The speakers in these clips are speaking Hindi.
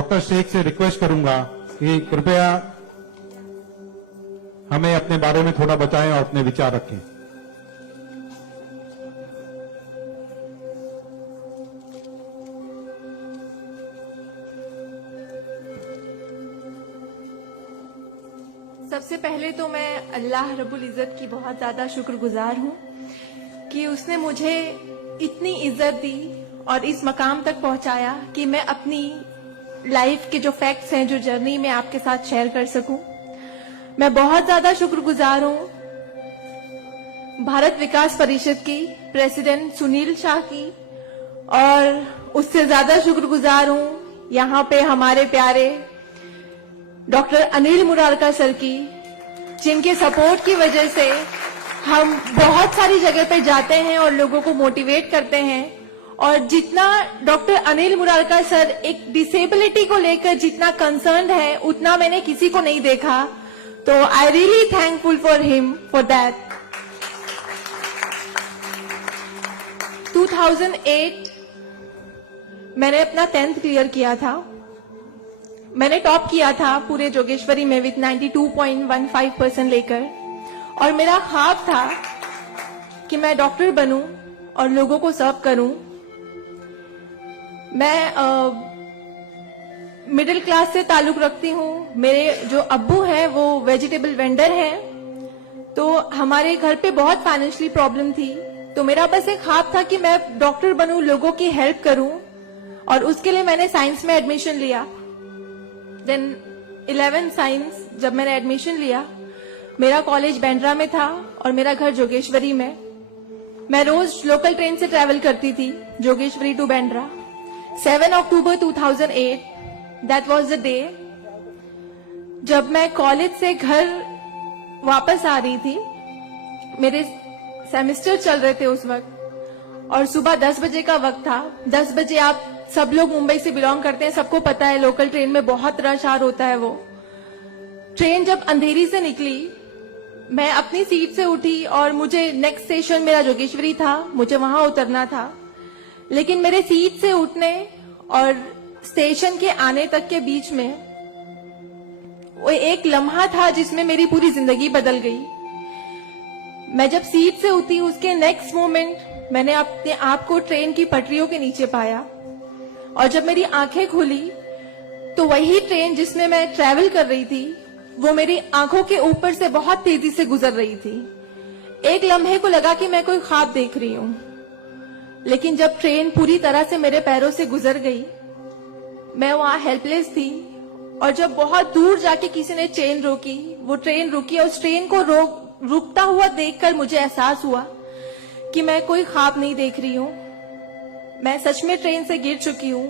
डॉक्टर शेख से रिक्वेस्ट करूंगा कि कृपया हमें अपने बारे में थोड़ा बताएं और अपने विचार रखें। सबसे पहले तो मैं अल्लाह रब्बुल इज़्ज़त की बहुत ज्यादा शुक्रगुजार हूँ कि उसने मुझे इतनी इज्जत दी और इस मकाम तक पहुंचाया कि मैं अपनी लाइफ के जो फैक्ट्स हैं, जो जर्नी में आपके साथ शेयर कर सकूं। मैं बहुत ज्यादा शुक्रगुजार हूँ भारत विकास परिषद की प्रेसिडेंट सुनील शाह की, और उससे ज्यादा शुक्रगुजार हूँ यहाँ पे हमारे प्यारे डॉक्टर अनिल मुरारका सर की, जिनके सपोर्ट की वजह से हम बहुत सारी जगह पे जाते हैं और लोगों को मोटिवेट करते हैं। और जितना डॉक्टर अनिल मुरारका सर एक डिसेबिलिटी को लेकर जितना कंसर्न्ड है, उतना मैंने किसी को नहीं देखा। तो I really thankful for him for that. 2008 मैंने अपना 10th क्लियर किया था। मैंने टॉप किया था पूरे जोगेश्वरी में विद 92.15% लेकर, और मेरा ख्वाब था कि मैं डॉक्टर बनूं और लोगों को सर्व करूं। मैं मिडिल क्लास से ताल्लुक रखती हूं। मेरे जो अब्बू हैं वो वेजिटेबल वेंडर हैं, तो हमारे घर पे बहुत फाइनेंशियली प्रॉब्लम थी। तो मेरा बस एक ख्वाब था कि मैं डॉक्टर बनूं, लोगों की हेल्प करूं, और उसके लिए मैंने साइंस में एडमिशन लिया। देन 11 साइंस जब मैंने एडमिशन लिया, मेरा कॉलेज बैंड्रा में था और मेरा घर जोगेश्वरी में। मैं रोज लोकल ट्रेन से ट्रैवल करती थी Jogeshwari to Bandra. 7 October 2008 that was the day जब मैं कॉलेज से घर वापस आ रही थी। मेरे सेमेस्टर चल रहे थे उस वक्त, और सुबह 10 बजे का वक्त था। 10 बजे आप सब लोग मुंबई से बिलोंग करते हैं, सबको पता है लोकल ट्रेन में बहुत रश आर होता है। वो ट्रेन जब अंधेरी से निकली, मैं अपनी सीट से उठी और मुझे नेक्स्ट स्टेशन मेरा जोगेश्वरी था, मुझे वहां उतरना था। लेकिन मेरे सीट से उठने और स्टेशन के आने तक के बीच में वो एक लम्हा था जिसमें मेरी पूरी जिंदगी बदल गई। मैं जब सीट से उठी, उसके नेक्स्ट मोमेंट मैंने अपने आप को ट्रेन की पटरियों के नीचे पाया, और जब मेरी आंखें खुली तो वही ट्रेन जिसमें मैं ट्रैवल कर रही थी वो मेरी आंखों के ऊपर से बहुत तेजी से गुजर रही थी। एक लम्हे को लगा कि मैं कोई ख्वाब देख रही हूं, लेकिन जब ट्रेन पूरी तरह से मेरे पैरों से गुजर गई, मैं वहां हेल्पलेस थी। और जब बहुत दूर जाके किसी ने चेन रोकी, वो ट्रेन रुकी, और उस ट्रेन को रुकता हुआ देखकर मुझे एहसास हुआ कि मैं कोई ख्वाब नहीं देख रही हूं, मैं सच में ट्रेन से गिर चुकी हूं,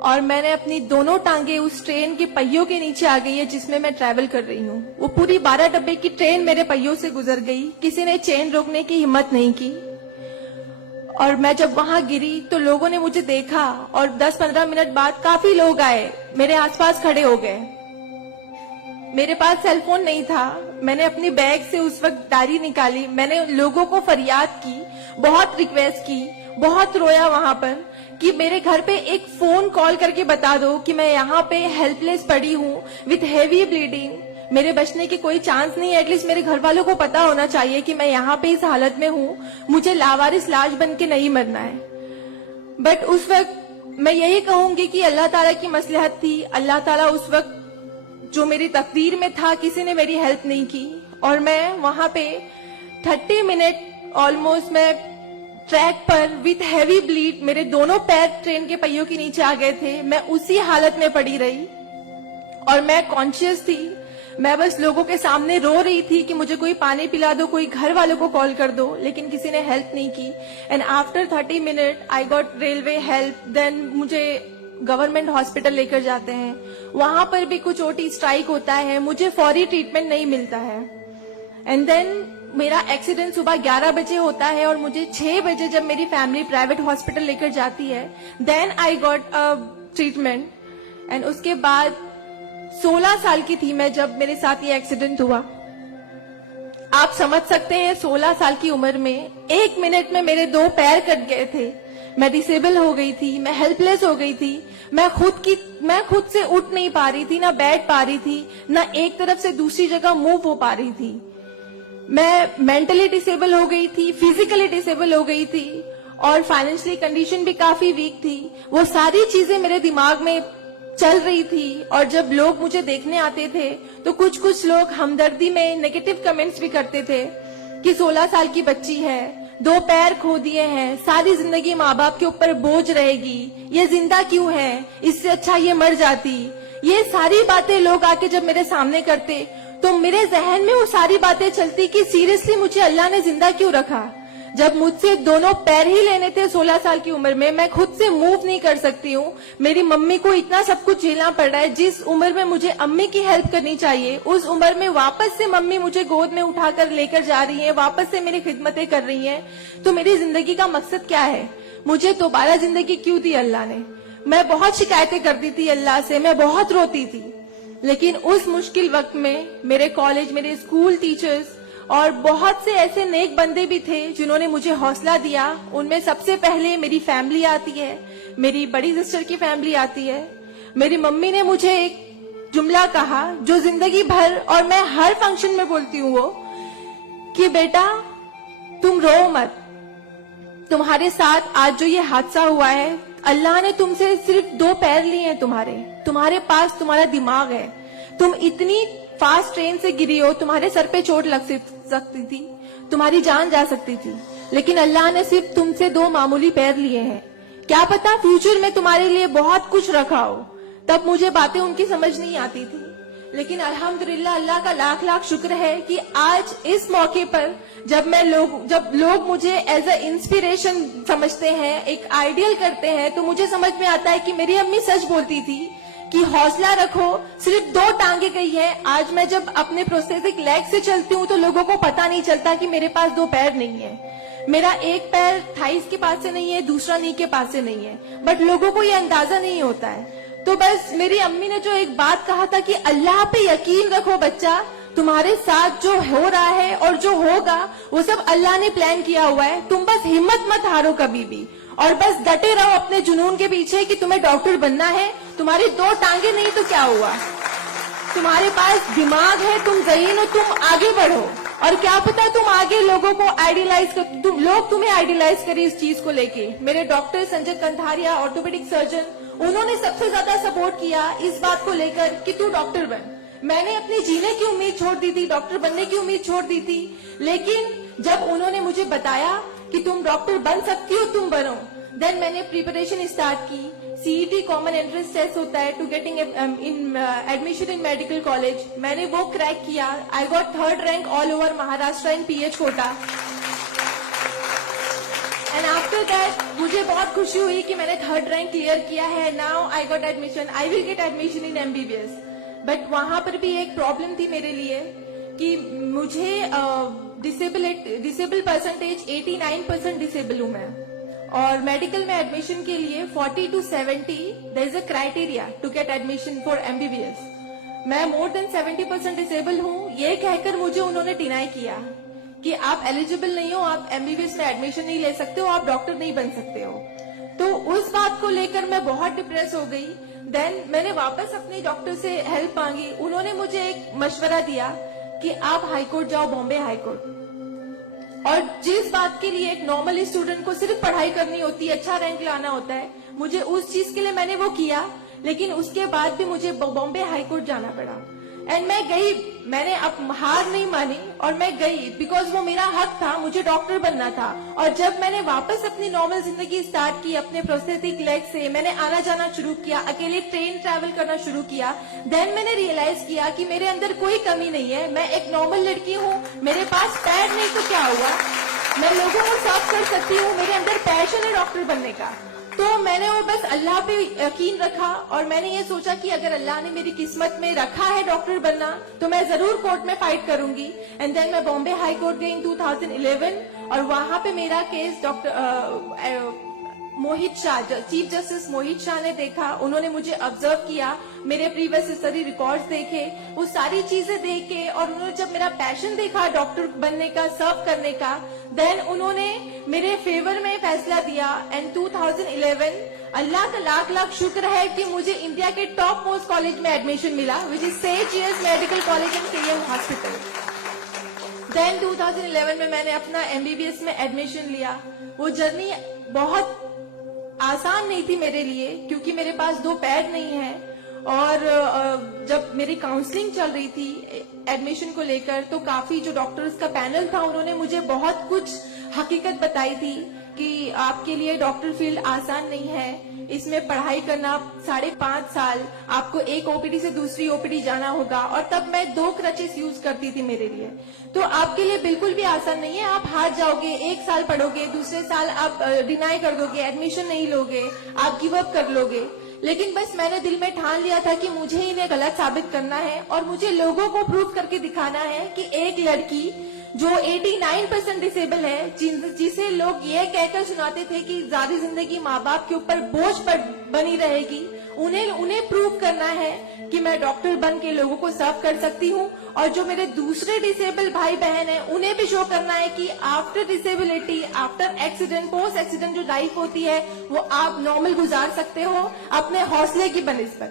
और मैंने अपनी दोनों टांगे उस ट्रेन के पहियों के नीचे आ गई है जिसमें मैं ट्रैवल कर रही हूँ। वो पूरी 12 डब्बे की ट्रेन मेरे पहियों से गुजर गई, किसी ने चेन रोकने की हिम्मत नहीं की। और मैं जब वहां गिरी तो लोगों ने मुझे देखा, और 10-15 मिनट बाद काफी लोग आए, मेरे आसपास खड़े हो गए। मेरे पास सेलफोन नहीं था। मैंने अपनी बैग से उस वक्त डायरी निकाली, मैंने लोगों को फरियाद की, बहुत रिक्वेस्ट की, बहुत रोया वहां पर कि मेरे घर पे एक फोन कॉल करके बता दो कि मैं यहाँ पे हेल्पलेस पड़ी हूँ विथ हेवी ब्लीडिंग, मेरे बचने की कोई चांस नहीं है। एटलीस्ट मेरे घर वालों को पता होना चाहिए कि मैं यहाँ पे इस हालत में हूँ, मुझे लावारिस लाश बन के नहीं मरना है। बट उस वक्त मैं यही कहूंगी कि अल्लाह ताला की मसलहत थी। अल्लाह ताला उस वक्त जो मेरी तकदीर में था, किसी ने मेरी हेल्प नहीं की, और मैं वहां पे 30 मिनट ऑलमोस्ट मैं ट्रैक पर विथ हैवी ब्लीड, मेरे दोनों पैर ट्रेन के पहियों के नीचे आ गए थे। मैं उसी हालत में पड़ी रही और मैं कॉन्शियस थी। मैं बस लोगों के सामने रो रही थी कि मुझे कोई पानी पिला दो, कोई घर वालों को कॉल कर दो, लेकिन किसी ने हेल्प नहीं की। And after 30 minute I got railway help. Then मुझे गवर्नमेंट हॉस्पिटल लेकर जाते हैं, वहां पर भी कुछ ओटी स्ट्राइक होता है, मुझे फौरी ट्रीटमेंट नहीं मिलता है। एंड देन मेरा एक्सीडेंट सुबह 11 बजे होता है और मुझे 6 बजे जब मेरी फैमिली प्राइवेट हॉस्पिटल लेकर जाती है, then I got a treatment. And उसके बाद 16 साल की थी मैं जब मेरे साथ ये एक्सीडेंट हुआ। आप समझ सकते हैं 16 साल की उम्र में 1 मिनट में मेरे 2 पैर कट गए थे, मैं डिसेबल हो गई थी, मैं हेल्पलेस हो गई थी, मैं खुद से उठ नहीं पा रही थी, ना बैठ पा रही थी, ना एक तरफ से दूसरी जगह मूव हो पा रही थी। मैं मेंटली डिसेबल हो गई थी, फिजिकली डिसेबल हो गई थी और फाइनेंशियली कंडीशन भी काफी वीक थी। वो सारी चीजें मेरे दिमाग में चल रही थी और जब लोग मुझे देखने आते थे तो कुछ लोग हमदर्दी में नेगेटिव कमेंट्स भी करते थे कि 16 साल की बच्ची है, 2 पैर खो दिए हैं, सारी जिंदगी माँ बाप के ऊपर बोझ रहेगी, ये जिंदा क्यों है, इससे अच्छा ये मर जाती। ये सारी बातें लोग आके जब मेरे सामने करते तो मेरे जहन में वो सारी बातें चलती कि सीरियसली मुझे अल्लाह ने जिंदा क्यों रखा। जब मुझसे दोनों पैर ही लेने थे 16 साल की उम्र में, मैं खुद से मूव नहीं कर सकती हूँ, मेरी मम्मी को इतना सब कुछ झेलना पड़ रहा है। जिस उम्र में मुझे अम्मी की हेल्प करनी चाहिए उस उम्र में वापस से मम्मी मुझे गोद में उठाकर लेकर जा रही है, वापस से मेरी खिदमतें कर रही है। तो मेरी जिंदगी का मकसद क्या है? मुझे दोबारा जिंदगी क्यों दी अल्लाह ने? मैं बहुत शिकायतें करती थी अल्लाह से, मैं बहुत रोती थी, लेकिन उस मुश्किल वक्त में मेरे कॉलेज, मेरे स्कूल टीचर्स और बहुत से ऐसे नेक बंदे भी थे जिन्होंने मुझे हौसला दिया। उनमें सबसे पहले मेरी फैमिली आती है, मेरी बड़ी सिस्टर की फैमिली आती है। मेरी मम्मी ने मुझे एक जुमला कहा जो जिंदगी भर और मैं हर फंक्शन में बोलती हूँ, वो कि बेटा तुम रो मत, तुम्हारे साथ आज जो ये हादसा हुआ है, अल्लाह ने तुमसे सिर्फ 2 पैर लिए हैं, तुम्हारे पास तुम्हारा दिमाग है, तुम इतनी फास्ट ट्रेन से गिरी हो, तुम्हारे सर पे चोट लग सकती थी, तुम्हारी जान जा सकती थी, लेकिन अल्लाह ने सिर्फ तुमसे 2 मामूली पैर लिए हैं। क्या पता फ्यूचर में तुम्हारे लिए बहुत कुछ रखा हो। तब मुझे बातें उनकी समझ नहीं आती थी, लेकिन अल्हम्दुलिल्लाह अल्लाह का लाख लाख शुक्र है कि आज इस मौके पर जब लोग मुझे एज अ इंस्पिरेशन समझते हैं, एक आइडियल करते हैं, तो मुझे समझ में आता है कि मेरी अम्मी सच बोलती थी कि हौसला रखो, सिर्फ 2 टांगे गई है। आज मैं जब अपने प्रोस्थेटिक लेग से चलती हूँ तो लोगों को पता नहीं चलता कि मेरे पास 2 पैर नहीं है, मेरा एक पैर थाइस के पास से नहीं है, दूसरा नी के पास से नहीं है, बट लोगों को ये अंदाजा नहीं होता है। तो बस मेरी अम्मी ने जो एक बात कहा था कि अल्लाह पे यकीन रखो बच्चा, तुम्हारे साथ जो हो रहा है और जो होगा वो सब अल्लाह ने प्लान किया हुआ है, तुम बस हिम्मत मत हारो कभी भी और बस डटे रहो अपने जुनून के पीछे कि तुम्हें डॉक्टर बनना है। तुम्हारी 2 टांगे नहीं तो क्या हुआ, तुम्हारे पास दिमाग है, तुम ज़हीन हो, तुम आगे बढ़ो। और क्या पता तुम आगे लोगों को आइडियलाइज कर, लोग तुम्हें आइडियलाइज करें इस चीज को लेके। मेरे doctor Sanjay Kantharia, orthopaedic surgeon, उन्होंने सबसे ज्यादा सपोर्ट किया इस बात को लेकर कि तू डॉक्टर बन। मैंने अपने जीने की उम्मीद छोड़ दी थी, डॉक्टर बनने की उम्मीद छोड़ दी थी, लेकिन जब उन्होंने मुझे बताया कि तुम डॉक्टर बन सकती हो, तुम बनो, देन मैंने प्रिपरेशन स्टार्ट की। सीईटी कॉमन एंट्रेंस टेस्ट होता है to getting admission in medical college, मैंने वो क्रैक किया। I got 3rd rank all over Maharashtra in PH quota. And after that मुझे बहुत खुशी हुई कि मैंने 3rd रैंक क्लियर किया है। Now I got admission, I will get admission in MBBS. But वहां पर भी एक प्रॉब्लम थी मेरे लिए कि मुझे डिसेबल परसेंटेज 89% डिसेबल हूं मैं, और मेडिकल में एडमिशन के लिए 40 to 70 there is a criteria to get admission for MBBS. मैं मोर देन 70% डिसेबल हूँ, ये कहकर मुझे उन्होंने डिनाई किया कि आप एलिजिबल नहीं हो, आप एमबीबीएस में एडमिशन नहीं ले सकते हो, आप डॉक्टर नहीं बन सकते हो। तो उस बात को लेकर मैं बहुत डिप्रेस हो गई। देन मैंने वापस अपने डॉक्टर से हेल्प मांगी, उन्होंने मुझे एक मशवरा दिया कि आप हाईकोर्ट जाओ, बॉम्बे हाईकोर्ट। और जिस बात के लिए एक नॉर्मल स्टूडेंट को सिर्फ पढ़ाई करनी होती है, अच्छा रैंक लाना होता है, मुझे उस चीज के लिए मैंने वो किया, लेकिन उसके बाद भी मुझे बॉम्बे हाईकोर्ट जाना पड़ा। एंड मैं गई, मैंने अब हार नहीं मानी और मैं गई, बिकॉज वो मेरा हक था, मुझे डॉक्टर बनना था। और जब मैंने वापस अपनी नॉर्मल जिंदगी स्टार्ट की अपने प्रोस्थेटिक लेग से, मैंने आना जाना शुरू किया, अकेले ट्रेन ट्रैवल करना शुरू किया, देन मैंने रियलाइज किया कि मेरे अंदर कोई कमी नहीं है, मैं एक नॉर्मल लड़की हूँ, मेरे पास पैर नहीं तो क्या हुआ, मैं लोगों को सर्व कर सकती हूँ, मेरे अंदर पैशन है डॉक्टर बनने का। तो मैंने वो बस अल्लाह पे यकीन रखा और मैंने ये सोचा कि अगर अल्लाह ने मेरी किस्मत में रखा है डॉक्टर बनना तो मैं जरूर कोर्ट में फाइट करूंगी। एंड देन मैं बॉम्बे हाई कोर्ट गई इन 2011 और वहां पे मेरा केस मोहित शाह, चीफ जस्टिस मोहित शाह ने देखा, उन्होंने मुझे ऑब्जर्व किया, मेरे प्रीवियस स्टडी रिकॉर्ड्स देखे, वो सारी चीजें देख के, और उन्होंने जब मेरा पैशन देखा डॉक्टर बनने का, सर्व करने का, देन उन्होंने मेरे फेवर में फैसला दिया। एंड 2011 अल्लाह का लाख लाख शुक्र है कि मुझे इंडिया के टॉप मोस्ट कॉलेज में एडमिशन मिला, which is Seth GS medical college and KM hospital. Then 2011 में मैंने अपना एमबीबीएस में एडमिशन लिया। वो जर्नी बहुत आसान नहीं थी मेरे लिए, क्योंकि मेरे पास दो पैर नहीं है, और जब मेरी काउंसलिंग चल रही थी एडमिशन को लेकर, तो काफी जो डॉक्टर्स का पैनल था उन्होंने मुझे बहुत कुछ हकीकत बताई थी कि आपके लिए डॉक्टर फील्ड आसान नहीं है, इसमें पढ़ाई करना 5.5 साल, आपको एक ओपीडी से दूसरी ओपीडी जाना होगा, और तब मैं 2 क्रचेस यूज करती थी मेरे लिए। तो आपके लिए बिल्कुल भी आसान नहीं है, आप हार जाओगे, 1 साल पढ़ोगे, दूसरे साल आप डिनाई कर दोगे, एडमिशन नहीं लोगे, आप गिव अप कर लोगे। लेकिन बस मैंने दिल में ठान लिया था कि मुझे इन्हें गलत साबित करना है, और मुझे लोगों को प्रूव करके दिखाना है कि एक लड़की जो 89% डिसेबल है, जिसे लोग ये कहकर सुनाते थे कि सारी जिंदगी माँ बाप के ऊपर बोझ पर बनी रहेगी, उन्हें प्रूव करना है कि मैं डॉक्टर बन के लोगों को सर्व कर सकती हूँ। और जो मेरे दूसरे डिसेबल भाई बहन हैं, उन्हें भी शो करना है कि after disability, after accident, post accident जो लाइफ होती है वो आप नॉर्मल गुजार सकते हो अपने हौसले की बनिस्बत।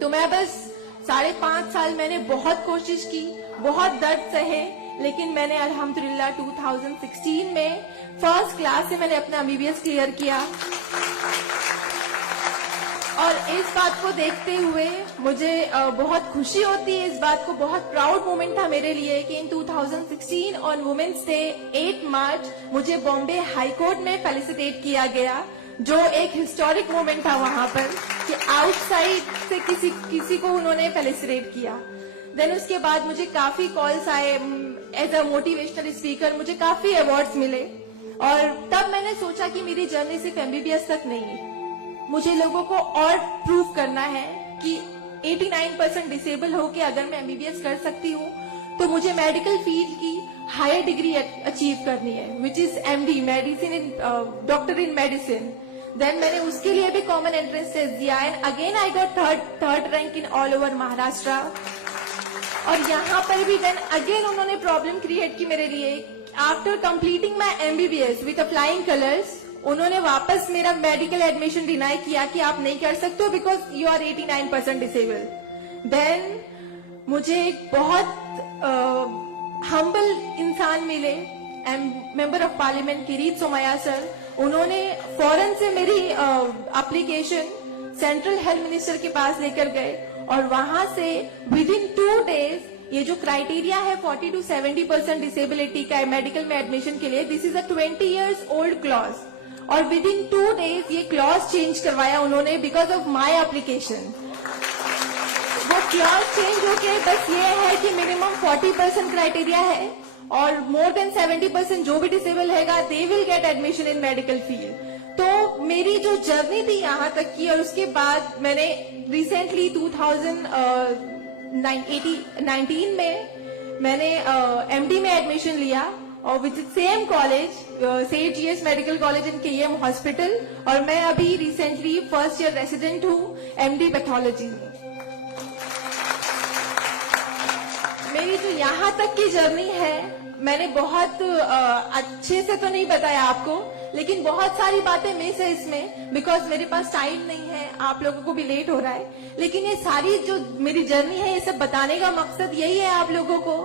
तो मैं बस 5.5 साल मैंने बहुत कोशिश की, बहुत दर्द सहे, लेकिन मैंने अल्हम्दुलिल्लाह 2016 में फर्स्ट क्लास से मैंने अपना एमबीबीएस क्लियर किया। और इस बात को देखते हुए मुझे बहुत खुशी होती है, इस बात को बहुत प्राउड मोमेंट था मेरे लिए कि इन 2016 ऑन वुमेन्स डे 8 मार्च मुझे बॉम्बे हाई कोर्ट में फेलिसिटेट किया गया, जो एक हिस्टोरिक मोमेंट था वहां पर कि आउटसाइड से किसी को उन्होंने फेलिसिटेट किया। देन उसके बाद मुझे काफी कॉल्स आए एज अ मोटिवेशनल स्पीकर, मुझे काफी अवार्ड्स मिले, और तब मैंने सोचा कि मेरी जर्नी सिर्फ एमबीबीएस तक नहीं है, मुझे लोगों को और प्रूव करना है कि 89% डिसेबल होके अगर मैं एमबीबीएस कर सकती हूँ, तो मुझे मेडिकल फील्ड की हायर डिग्री अचीव करनी है, which is MD, medicine in doctor in medicine. Then मैंने उसके लिए भी कॉमन एंट्रेंस टेस्ट दिया, and again I got third rank in all over Maharashtra. और यहाँ पर भी देन अगेन उन्होंने प्रॉब्लम क्रिएट की मेरे लिए। After completing my MBBS with flying colours, उन्होंने वापस मेरा मेडिकल एडमिशन डिनाई किया कि आप नहीं कर सकते हो because you are 89% disable. Then मुझे एक बहुत हम्बल इंसान मिले, member of parliament Kirit Somaiya sir, उन्होंने फौरन से मेरी एप्लीकेशन सेंट्रल हेल्थ मिनिस्टर के पास लेकर गए, और वहां से विद इन 2 डेज ये जो क्राइटेरिया है 40 to 70% डिसेबिलिटी का मेडिकल में एडमिशन के लिए, this is a 20 years old clause, और विद इन 2 डेज ये क्लॉज चेंज करवाया उन्होंने बिकॉज ऑफ माई एप्लीकेशन। वो क्लॉज चेंज होके बस ये है कि मिनिमम 40% क्राइटेरिया है, और मोर देन 70% जो भी डिसेबल हैगा they will get admission in medical field. तो मेरी जो जर्नी थी यहाँ तक की, और उसके बाद मैंने रिसेंटली 2019 में मैंने एमडी में एडमिशन लिया, और with same college Seth GS medical college in KM hospital, और मैं अभी रिसेंटली फर्स्ट ईयर रेसिडेंट हूँ एमडी पैथोलॉजी में। मेरी जो यहाँ तक की जर्नी है, मैंने बहुत अच्छे से तो नहीं बताया आपको, लेकिन बहुत सारी बातें मिस है इसमें बिकॉज मेरे पास टाइम नहीं है, आप लोगों को भी लेट हो रहा है। लेकिन ये सारी जो मेरी जर्नी है, ये सब बताने का मकसद यही है आप लोगों को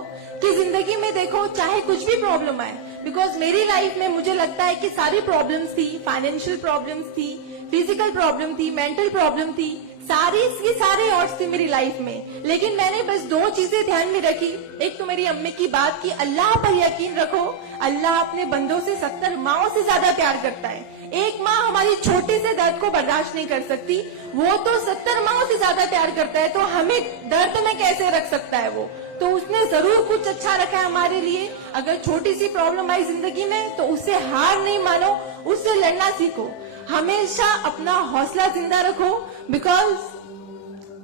कि जिंदगी में देखो चाहे कुछ भी प्रॉब्लम आए, बिकॉज मेरी लाइफ में मुझे लगता है कि सारी प्रॉब्लम्स थी, फाइनेंशियल प्रॉब्लम्स थी, फिजिकल प्रॉब्लम थी, मेंटल प्रॉब्लम थी, सारे ऑड्स थे मेरी लाइफ में, लेकिन मैंने बस 2 चीजें ध्यान में रखी। एक तो मेरी अम्मी की बात की अल्लाह पर यकीन रखो, अल्लाह अपने बंदों से 70 माओं से ज्यादा प्यार करता है। एक माँ हमारी छोटे से दर्द को बर्दाश्त नहीं कर सकती, वो तो 70 माओं से ज्यादा प्यार करता है, तो हमें दर्द में कैसे रख सकता है वो? तो उसने जरूर कुछ अच्छा रखा है हमारे लिए। अगर छोटी सी प्रॉब्लम आई जिंदगी में तो उससे हार नहीं मानो, उससे लड़ना सीखो, हमेशा अपना हौसला जिंदा रखो, बिकॉज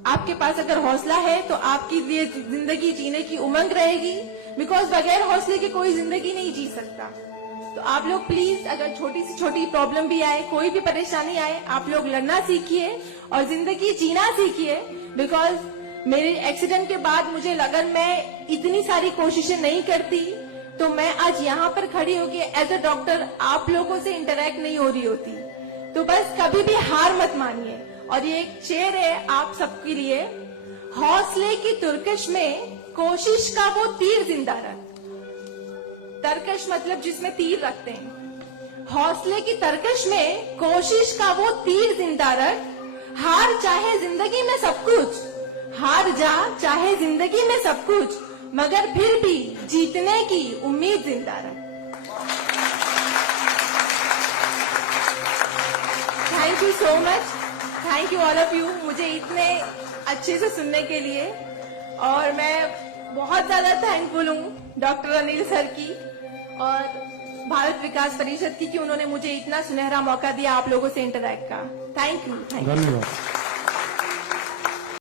आपके पास अगर हौसला है तो आपकी लिए जिंदगी जीने की उमंग रहेगी, बिकॉज बगैर हौसले की कोई जिंदगी नहीं जी सकता। तो आप लोग प्लीज, अगर छोटी से छोटी प्रॉब्लम भी आए, कोई भी परेशानी आए, आप लोग लड़ना सीखिए और जिंदगी जीना सीखिए। बिकॉज मेरे एक्सीडेंट के बाद मुझे लगा मैं इतनी सारी कोशिशें नहीं करती तो मैं आज यहाँ पर खड़ी होके एज अ डॉक्टर आप लोगों से इंटरेक्ट नहीं हो रही होती। तो बस कभी भी हार मत मानिए। और ये एक शेर है आप सबके लिए, हौसले की तुर्कश में कोशिश का वो तीर जिंदा रख। तरकश मतलब जिसमें तीर रखते हैं। हौसले की तरकश में कोशिश का वो तीर जिंदा रख। हार चाहे जिंदगी में सब कुछ, हार जा चाहे जिंदगी में सब कुछ, मगर फिर भी जीतने की उम्मीद जिंदा रख। Thank you so much, thank you all of you, मुझे इतने अच्छे से सुनने के लिए। और मैं बहुत ज्यादा थैंकफुल हूँ डॉक्टर अनिल सर की और भारत विकास परिषद की कि उन्होंने मुझे इतना सुनहरा मौका दिया आप लोगों से इंटरैक्ट का। Thank you. धन्यवाद।